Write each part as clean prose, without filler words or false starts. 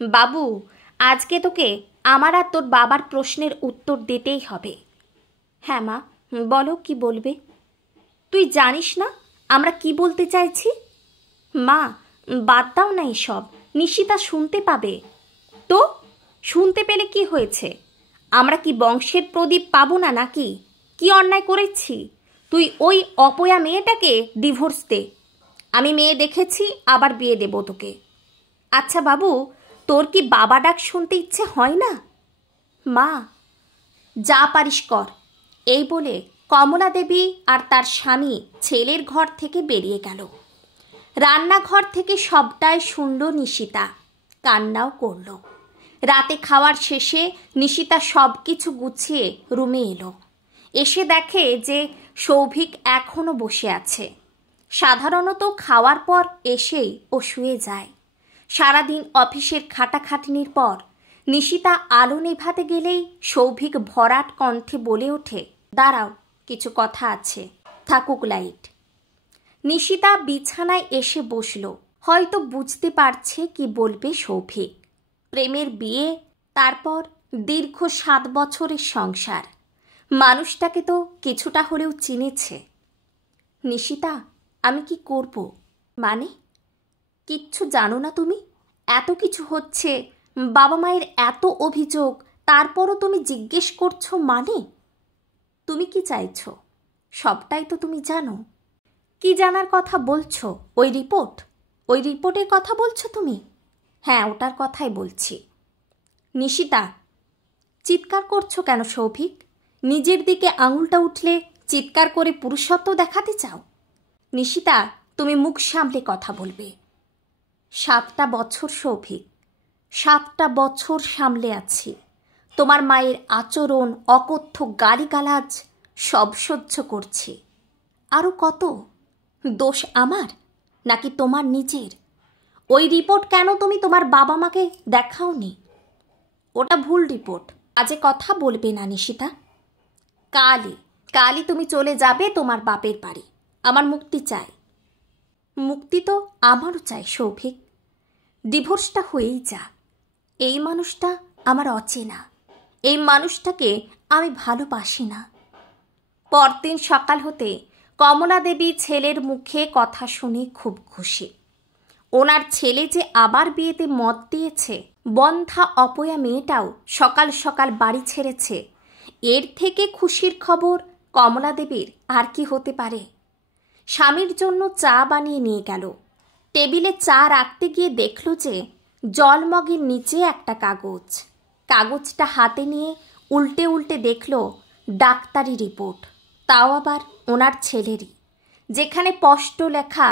বাবু, আজকে তোকে আমার আর তোর বাবার প্রশ্নের উত্তর দিতেই হবে। হ্যাঁ মা, বলো কি বলবে। তুই জানিস না আমরা কি বলতে চাইছি? মা, বাদ দাও না এসব, নিশিতা শুনতে পাবে। তো শুনতে পেলে কি হয়েছে? আমরা কি বংশের প্রদীপ পাবো না নাকি? কি অন্যায় করেছি? তুই ওই অপয়া মেয়েটাকে ডিভোর্স দে। আমি মেয়ে দেখেছি, আবার বিয়ে দেব তোকে। আচ্ছা বাবু, তোর কি বাবা ডাক শুনতে ইচ্ছে হয় না? মা, যা পারিস কর। এই বলে কমলা দেবী আর তার স্বামী ছেলের ঘর থেকে বেরিয়ে গেল। রান্নাঘর থেকে সবটাই শুনল নিশিতা, কান্নাও করল। রাতে খাওয়ার শেষে নিশিতা সব কিছু গুছিয়ে রুমে এলো। এসে দেখে যে সৌভিক এখনও বসে আছে। সাধারণত খাওয়ার পর এসেই ও শুয়ে যায়। সারাদিন অফিসের খাটাখাটনির পর নিশিতা আলো নেভাতে গেলেই সৌভিক ভরাট কণ্ঠে বলে ওঠে, দাঁড়াও, কিছু কথা আছে, থাকুক লাইট। নিশিতা বিছানায় এসে বসল। হয়তো বুঝতে পারছে কি বলবে সৌভিক। প্রেমের বিয়ে, তারপর দীর্ঘ 7 বছরের সংসার। মানুষটাকে তো কিছুটা হলেও চিনেছে। নিশিতা, আমি কি করব? মানে? কিচ্ছু জানো না তুমি? এত কিছু হচ্ছে, বাবা মায়ের এত অভিযোগ, তারপরও তুমি জিজ্ঞেস করছো মানে? তুমি কি চাইছো? সবটাই তো তুমি জানো। কি জানার কথা বলছো? ওই রিপোর্ট? ওই রিপোর্টের কথা বলছো তুমি? হ্যাঁ, ওটার কথাই বলছি। নিশিতা, চিৎকার করছো কেন সৌভিক? নিজের দিকে আঙুলটা উঠলে চিৎকার করে পুরুষত্ব দেখাতে চাও? নিশিতা, তুমি মুখ সামলে কথা বলবে। 7টা বছর সৌভিক, 7টা বছর সামলে আছি। তোমার মায়ের আচরণ, অকথ্য গালিগালাজ সব সহ্য করছি। আরও কত? দোষ আমার নাকি তোমার নিজের? ওই রিপোর্ট কেন তুমি তোমার বাবা মাকে দেখাওনি? ওটা ভুল রিপোর্ট। আজে কথা বলবে না নিশিতা। কালই তুমি চলে যাবে তোমার বাপের বাড়ি। আমার মুক্তি চাই। মুক্তি তো আমারও চাই সৌভিক। ডিভোর্সটা হয়েই যাক। এই মানুষটা আমার অচেনা। এই মানুষটাকে আমি ভালোবাসি না। পরদিন সকাল হতে কমলা দেবী ছেলের মুখে কথা শুনে খুব খুশি। ওনার ছেলে যে আবার বিয়েতে মত দিয়েছে, বন্ধা অপয়া মেয়েটাও সকাল সকাল বাড়ি ছেড়েছে, এর থেকে খুশির খবর কমলা দেবীর আর কি হতে পারে? স্বামীর জন্য চা বানিয়ে নিয়ে গেল। টেবিলে চা রাখতে গিয়ে দেখল যে জলমগের নিচে একটা কাগজ। কাগজটা হাতে নিয়ে উল্টে উল্টে দেখল ডাক্তারি রিপোর্ট, তাও আবার ওনার ছেলেরই, যেখানে স্পষ্ট লেখা,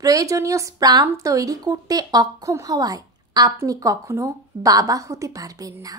প্রয়োজনীয় স্পার্ম তৈরি করতে অক্ষম হওয়ায় আপনি কখনো বাবা হতে পারবেন না।